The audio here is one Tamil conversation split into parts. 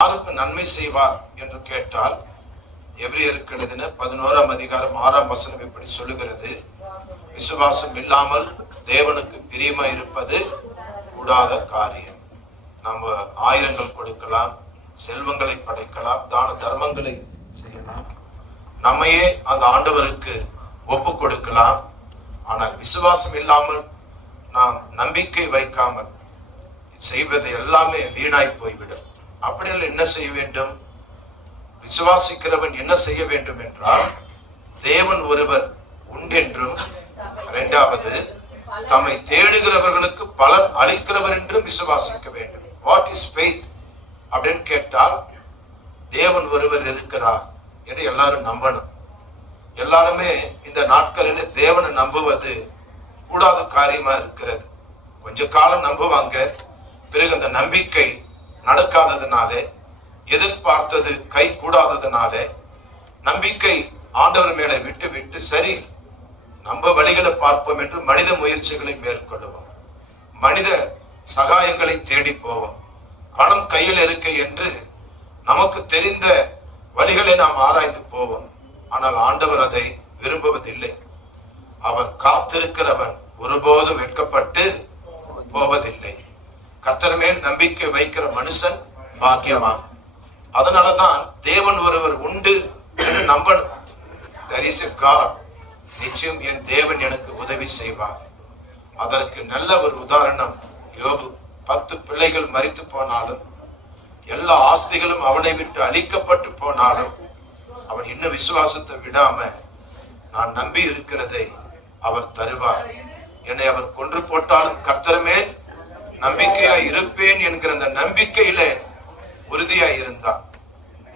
யாருக்கு நன்மை செய்வார் என்று கேட்டால், எபிரேயருக்கு எழுதின 11ஆம் அதிகாரம் 6ஆம் வசனம் இப்படி சொல்லுகிறது, விசுவாசம் இல்லாமல் தேவனுக்கு பிரியமா இருப்பது கூடாத காரியம். நம்ம ஆயிரங்கள் கொடுக்கலாம், செல்வங்களை படைக்கலாம், தான தர்மங்களை செய்யலாம், நம்மையே அந்த ஆண்டவருக்கு ஒப்பு கொடுக்கலாம். ஆனால் விசுவாசம் இல்லாமல் நாம் நம்பிக்கை வைக்காமல் செய்வது எல்லாமே வீணாய் போய்விடும். அப்படியில் என்ன செய்ய வேண்டும்? விசுவாசிக்கிறவன் என்ன செய்ய வேண்டும் என்றால், தேவன் ஒருவர் உண்டென்றும், இரண்டாவது தம்மை தேடுகிறவர்களுக்கு பலன் அளிக்கிறவர் என்றும் விசுவாசிக்க வேண்டும். வாட் இஸ் ஃபெய்த் அப்படின்னு கேட்டால், தேவன் ஒருவர் இருக்கிறார் என்று எல்லாரும் நம்பணும். எல்லாருமே இந்த நாட்களில் தேவனை நம்புவது கூடாத காரியமா இருக்கிறது. கொஞ்ச காலம் நம்புவாங்க, பிறகு அந்த நம்பிக்கை நடக்காததுனாலே, எதிர்பார்த்தது கை கூடாததுனாலே நம்பிக்கை ஆண்டவர் மேலே விட்டு விட்டு சரி நம்ம வழிகளை பார்ப்போம் என்று மனித முயற்சிகளை மேற்கொள்வோம், மனித சகாயங்களை தேடி போவோம். பணம் கையில் இருக்க என்று நமக்கு தெரிந்த வழிகளை நாம் ஆராய்ந்து போவோம். ஆனால் ஆண்டவர் அதை விரும்புவதில்லை. அவர் காத்திருக்கிறவன் ஒருபோதும் வெட்கப்பட்டு போவதில்லை. கர்த்தர் மேல் நம்பிக்கை வைக்கிற மனுஷன் பாக்கியவான். அதனாலதான் தேவன் ஒருவர் உண்டு என்று நம்பணும். There is a God. நிச்சயம் என் தேவன் எனக்கு உதவி செய்வார். அதற்கு நல்ல ஒரு உதாரணம் யோபு. 10 பிள்ளைகள் மரித்து போனாலும், எல்லா ஆஸ்திகளும் அவனை விட்டு அழிக்கப்பட்டு போனாலும், அவன் இன்னும் விசுவாசத்தை விடாம, நான் நம்பி இருக்கிறதை அவர் தருவார், என்னை அவர் கொன்று போட்டாலும் கர்த்தர் மேல் நம்பிக்கையா இருப்பேன் என்கிற அந்த நம்பிக்கையில உறுதியா இருந்தான்.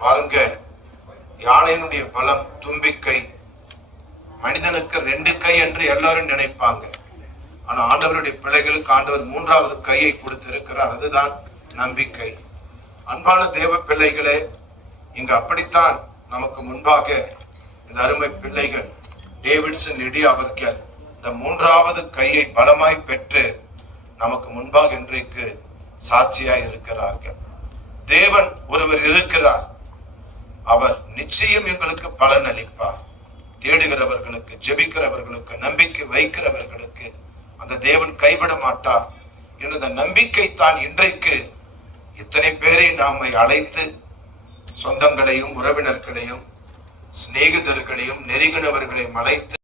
பாருங்க, யானையினுடைய பலம் தும்பிக்கை, மனிதனுக்கு 2 கை என்று எல்லாரும் நினைப்பாங்க. ஆனா ஆண்டவருடைய பிள்ளைகளுக்கு ஆண்டவர் 3வது கையை கொடுத்திருக்கிறார். அதுதான் நம்பிக்கை. அன்பான தேவ பிள்ளைகளே, இங்க அப்படித்தான் நமக்கு முன்பாக இந்த அருமை பிள்ளைகள் டேவிட்சன் லிடி அவர்கள் இந்த 3வது கையை பலமாய் பெற்று நமக்கு முன்பாக இன்றைக்கு சாட்சியாய் இருக்கிறார்கள். தேவன் ஒருவர் இருக்கிறார், அவர் நிச்சயம் எங்களுக்கு பலன் அளிப்பார். தேடுகிறவர்களுக்கு, ஜெபிக்கிறவர்களுக்கு, நம்பிக்கை வைக்கிறவர்களுக்கு அந்த தேவன் கைவிட மாட்டார் என்ற நம்பிக்கை தான் இன்றைக்கு இத்தனை பேரை நாமை அழைத்து, சொந்தங்களையும் உறவினர்களையும் சிநேகிதர்களையும் நெருங்கினவர்களையும் அழைத்து